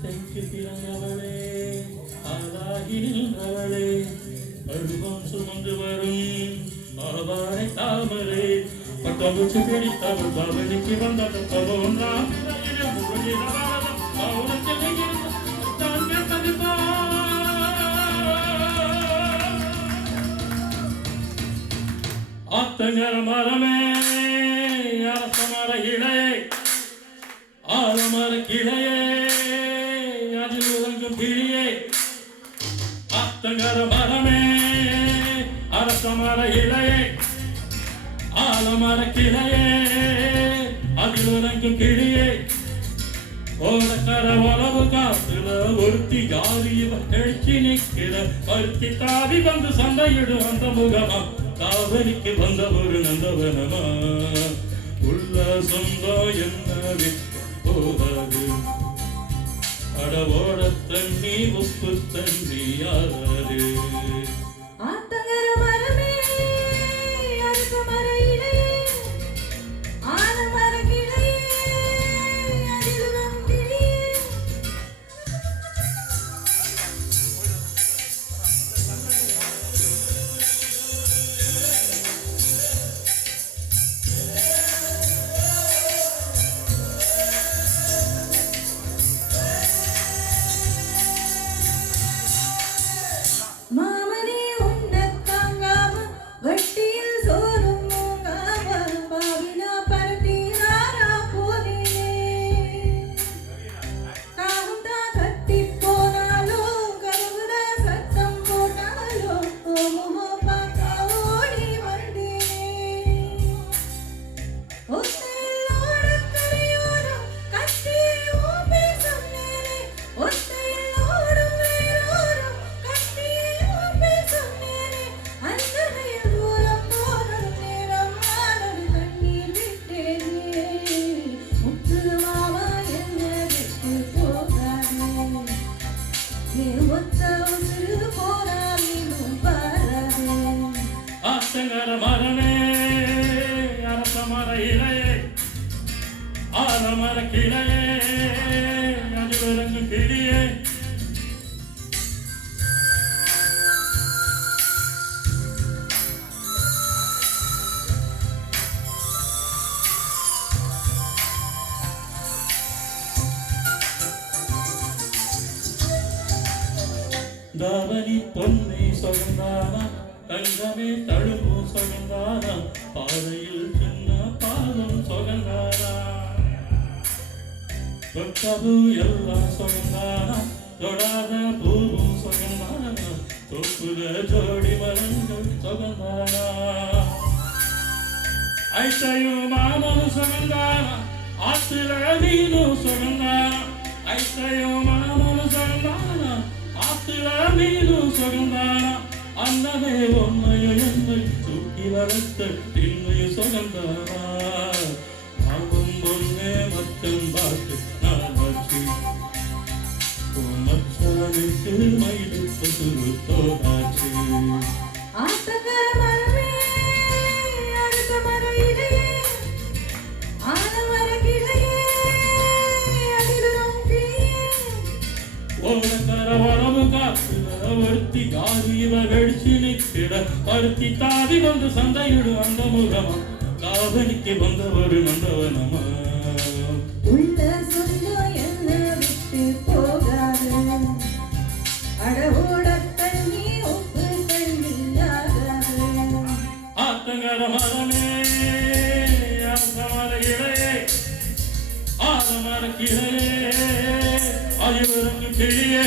மெத்தைக்கு பிறந்தவளே ஆளாகி நின்றவளே பருவம் சுமந்து வரும் ஆவாரை தாமரை பட்டமுச்சு பிடித்தவள் பவனிக்கு வந்த தப்போன்றாம் ஆத்தங்கர மரமே அரச மர இளையே ஆலமர கிளையே அதில் உறங்கும் கிளியே ஆத்தங்கர மரமே அரச மர இளையே ஆலமர கிளையே அதில் உறங்கும் கிளியே ஓடக்கர உழவு காத்துல ஒருத்தி யாரு இவ கழிச்சு நிற்கிற பருத்தி தாவி வந்து சண்டையிடும் அந்த முகமா காவலிக்கு வந்த ஒரு நந்தவனமா உள்ள சொந்தம் என்ன விட்டு போகாது அடவோட தண்ணி உப்பு தண்ணி யாரு ஆத்தங்கர மரமே அரச மர இளையே ஆலமர கிளையே அதில் உறங்கும் கிளியே தாவணி பொன்னை சொகந்தானா தங்கமே தழும்பும் சொகந்தானா பாதையில் சின்ன பாதம் சொகந்தானா தொட்டது எல்லாம் சொகந்தானா தொடாத பூவும் சொகந்தானா தொப்புல ஜோடி மரங்கள் சொகந்தானா ஐசையும் மாமனும் சொகந்தானா ஆத்துல மீனும் சொகந்தானா ஐசையும் மாமனும் சொகந்தானா ஆத்துல மீனும் சொகந்தானா அன்னமே ஒன்னையும் என்னை தூக்கி வளர்த்த திண்மையும் சொகந்தானா ஆகும் பொண்ணே மச்சம் பார்த்து நான் வச்சு மச்சானுக்கு மயிலுக்கு சுருத்தோடாச்சு ஓடக்கர உழவு காத்துல ஒருத்தி யாரு இவ கழிச்சு நிற்கிற பருத்தி தாவி வந்து சண்டையிடும் அந்த முகமா காவலிக்கு வந்த ஒரு நந்தவனமா உள்ள சொந்தம் என்ன விட்டு போகாது அடவோட தண்ணி உப்பு தண்ணியாகாது ஆத்தங்கர மரமே அரச மர இளையே ஆலமர கிளையே அதில் உறங்கும் கிளியே